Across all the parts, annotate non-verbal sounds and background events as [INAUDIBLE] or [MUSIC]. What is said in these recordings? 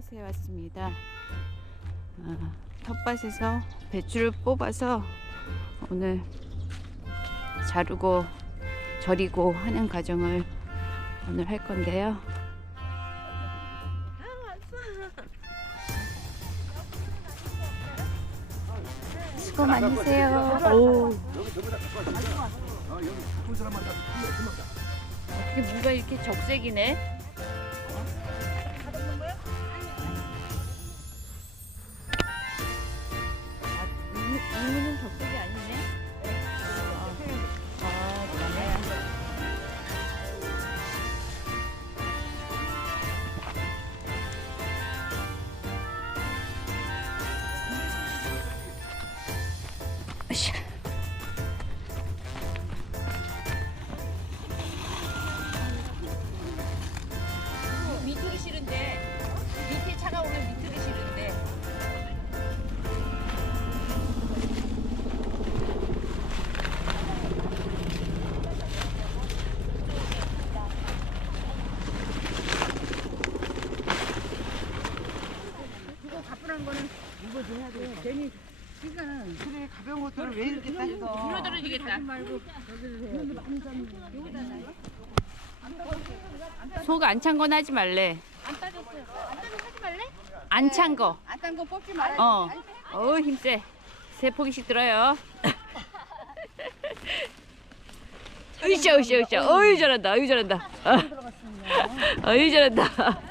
텃밭에 왔습니다. 아, 텃밭에서 배추를 뽑아서 오늘 자르고 절이고 하는 과정을 오늘 할 건데요. 수고 많으세요. 오. 어떻게 뭔가 이렇게 적색이네? 아, 이무는 적색이 아니네? 으쌰. 그래 가벼운 것들을 왜 이렇게 따져? 물어 떨어지겠다 속안 찬 건 하지 말래 안 따졌어요. 안 따졌어 하지 말래? 안 찬 거 안 딴 거 뽑지 말아. 어. 어 힘세. 세 포기씩 들어요. 으쌰 으쌰 으쌰. 어이 잘한다. 어이 잘한다. 어. 어이 잘한다. [LAUGHS]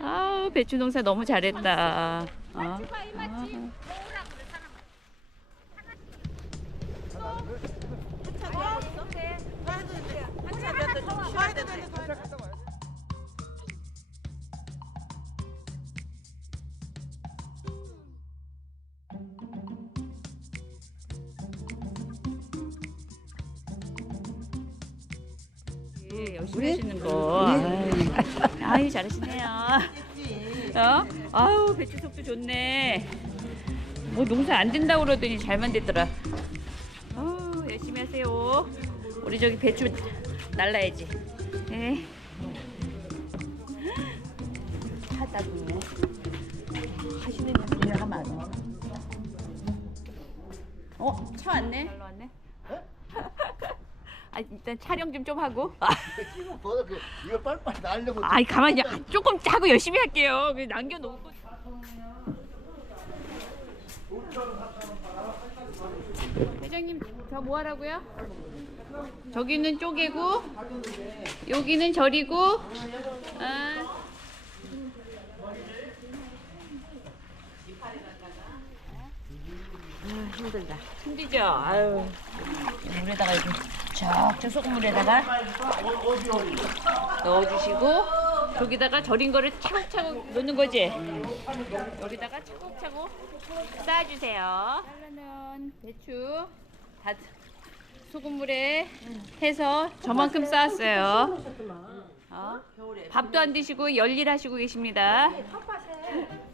아 배추 농사 너무 잘했다. 어. 예, 열심히 하시는 거. 아유, 아유 잘하시네요. 어? 아우 배추 속도 좋네. 뭐 농사 안 된다고 그러더니 잘만 됐더라. 어 열심히 하세요. 우리 저기 배추 날라야지. 예. 하다고 하시는 냄새가 많아. 어? 차 왔네? 아 일단 촬영 좀 좀 하고. 지금 벌어 그 이거 빨리빨리 날려고. 아이 가만히 조금 하고 열심히 할게요. 그냥 남겨 놓고. 회장님 저 뭐 하라고요? 저기는 쪼개고 여기는 절이고 아. 아, 힘들다. 힘들죠. 아유. 물에다가 이렇게 쫙저 소금물에다가 넣어주시고 여기다가 절인 거를 차곡차곡 넣는 거지. 여기다가 차곡차곡 쌓아주세요. 자르는 배추 다 소금물에 해서 저만큼 쌓았어요. 어? 밥도 안 드시고 열일 하시고 계십니다. 다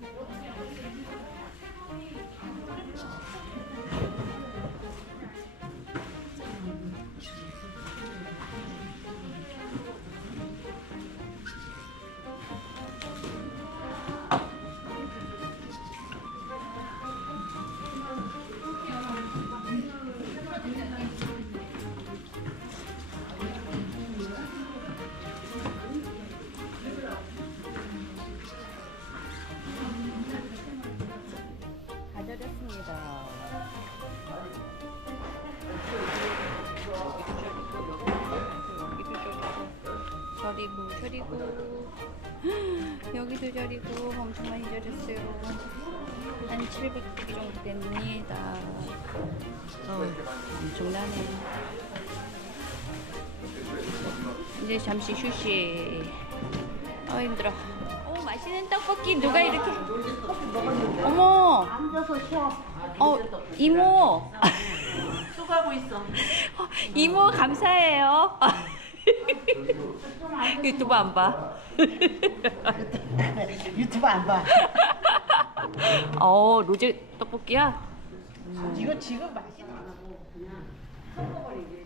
절이고 절이고 [GASPS] 여기도 절이고 엄청 많이 절였어요. 한 700개기 정도 됩니다. 어, 엄청나네. 이제 잠시 휴식. 아 힘들어. 오 맛있는 떡볶이 누가 이렇게? 어머. 앉아서 쉬어. 어 이모. 수고하고 있어. [LAUGHS] 이모 감사해요. [LAUGHS] [LAUGHS] 유튜브 안 봐. [LAUGHS] 유튜브 안 봐. 어 로제 떡볶이야? 이거 지금 맛이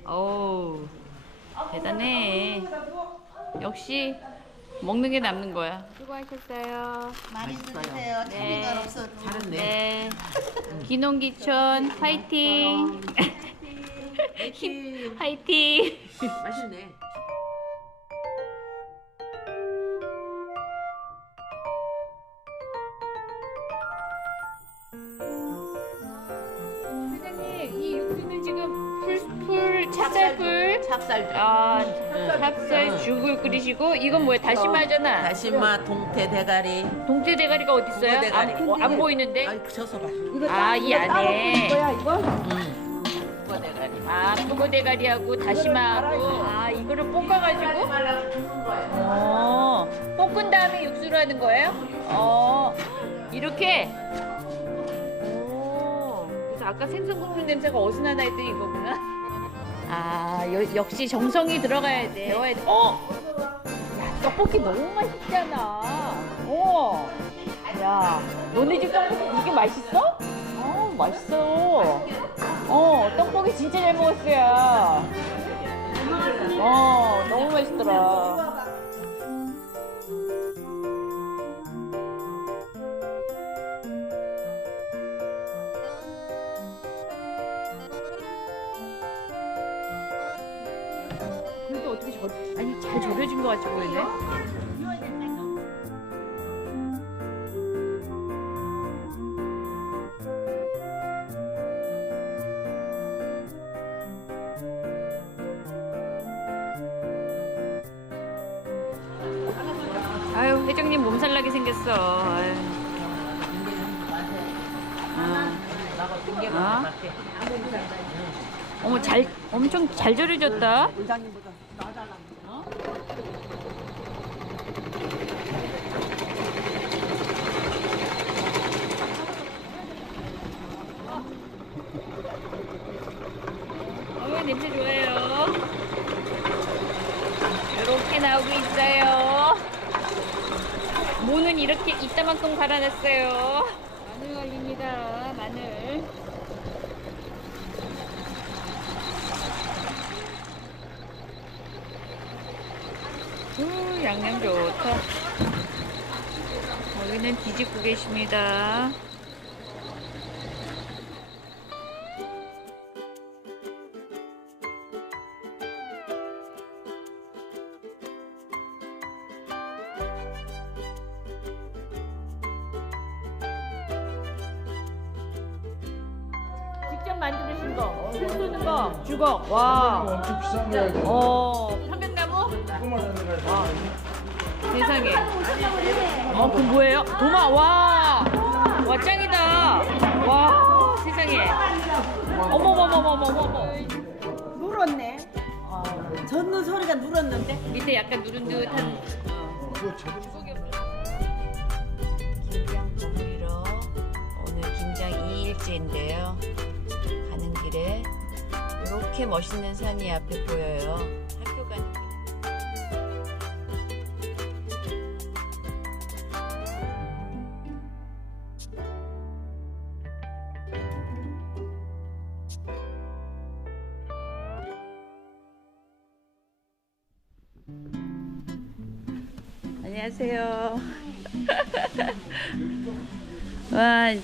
어우 대단해. 역시 먹는 게 남는 거야. 수고하셨어요. 많이 드세요. 네. 없어도. 네. 기농기촌 화이팅. 힘 화이팅. 맛있네. 끓이시고 이건 뭐야 다시마잖아. 다시마, 동태, 대가리. 동태 대가리가 어디 있어요? 동태 대가리. 안, 어, 안 보이는데? 아이, 져서 봐. 아이 안에. 응. 그거 대가리. 아 푸고 대가리하고 다시마하고 아 이거를 볶아가지고. 어 볶은 다음에 육수로 하는 거예요? 어 이렇게. 오 그래서 아까 생선 굽는 냄새가 어디서 나나 했더니 이거구나. 아 여- 역시 정성이 들어가야 돼. 배워야 돼. 어. 야 떡볶이 너무 맛있잖아. 어. 야 너네 집 떡볶이 이게 맛있어? 어 맛있어. 어 떡볶이 진짜 잘 먹었어요. 어 너무 맛있더라. 절 아니 잘 절여진 것 같이 보이네. 아유 회장님 몸살나게 생겼어. 아유. 아. 어머 잘 엄청 잘 절여졌다. 어 냄새 좋아요. 이렇게 나오고 있어요. 무는 이렇게 이따만큼 갈아냈어요. 마늘 걸립니다. 마늘. 우, 양념 좋다. 여기는 뒤집고 계십니다. 직접 만드신 거, 술 쏘는 거, 주걱. 와. 엄청 비싼 거야 이거. 어, 편백나무? 조그만 하는 거야. 세상에. 어, 그 뭐예요? 도마, 와! 와, 짱이다. 와, 세상에. 어머머머머머머머. 눌었네. 젓는 소리가 눌었는데. 밑에 약간 누른 듯한. 어, 그거 제대로 김장 버무리러 오늘 김장 2일째인데요. 길에 이렇게 멋있는 산이 앞에 보여요. 학교 가는 길. 안녕하세요. [LAUGHS] 와,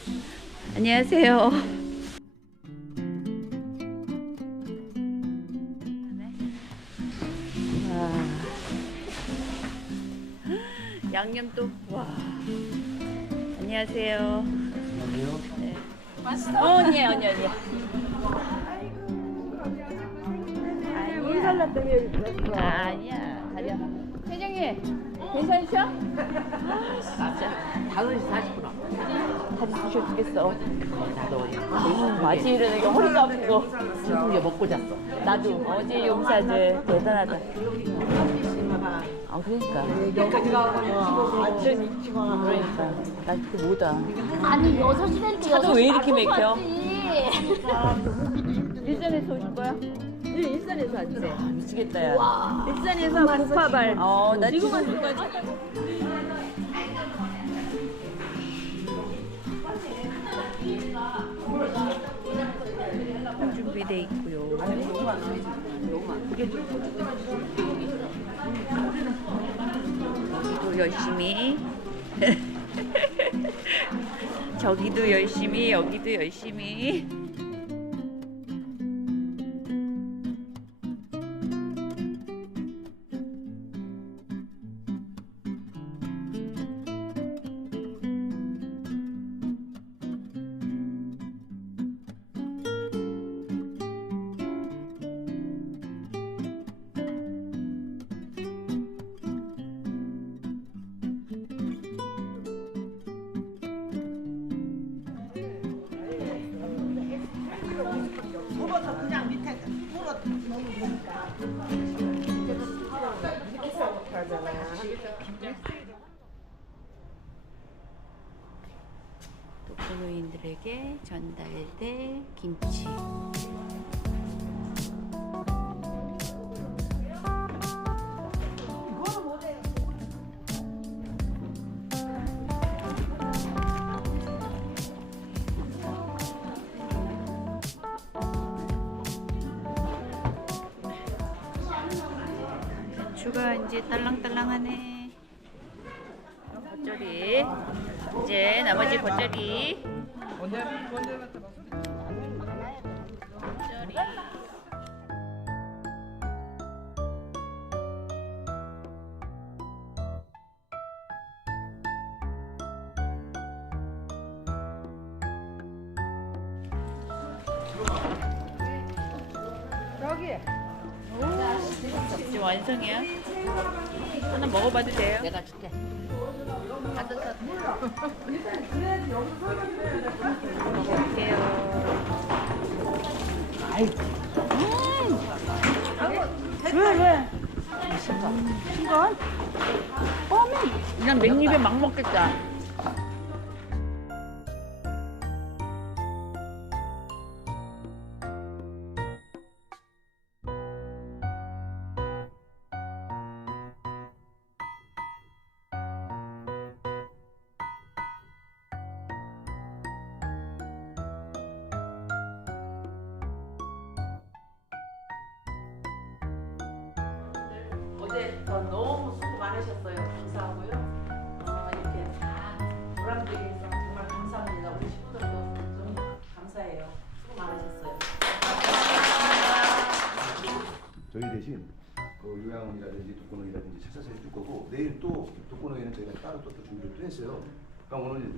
안녕하세요. 양념도 와. 안녕하세요. 네. 어, 언니, 언니, 언니. 아, 아니야. 가려. 회장님, 괜찮으셔? 아, 진짜. 5시 40분. 다리 부셔 죽겠어. 나도 아, 아침 일어나니까 허리가 아프고. 진통제 먹고 잤어. 나도 어제 용사들 대단하다. 아, 그러니까. 여기까지 가고 완전 와. 그러니까. 나 그거 뭐다. 아니 여섯 시간 때 차도 왜 이렇게 막혀? 일산에서 오실 거야? 네, 일산에서 왔지. 아, 미치겠다, 야. 일산에서 국화발. 어, 나 지금 왔을 거지? 준비돼 있고요. 여기 도 열심히. [LAUGHS] 저기도 열심히 여기도 열심히 독거노인들에게 전달될 김치. 추가 이제 딸랑딸랑하네. 겉절이. 이제 나머지 겉절이 이제 완성이야 하나 먹어봐도 돼요? 내가 줄게. 먹어볼게요 그냥 맹입에 막 먹겠다. 어제 저 너무 수고 많으셨어요. 감사하고요. 어, 이렇게 다 보람되게 해서 정말 감사합니다. 우리 식구들도 좀 감사해요. 수고 많으셨어요. 저희 대신 그 요양원이라든지 독거노인이라든지 찾아서 해줄 거고 내일 또 독거노인은 저희가 따로 또, 또 준비를 또 했어요. 그럼 오늘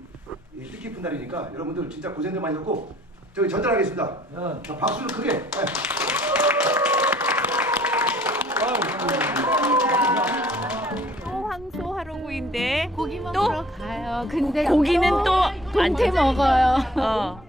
이 뜻깊은 날이니까 여러분들 진짜 고생들 많이 했고 저희 전달하겠습니다. 자, 박수를 크게. 네. 가요. 근데 고기는 또 동태 먹어요. 어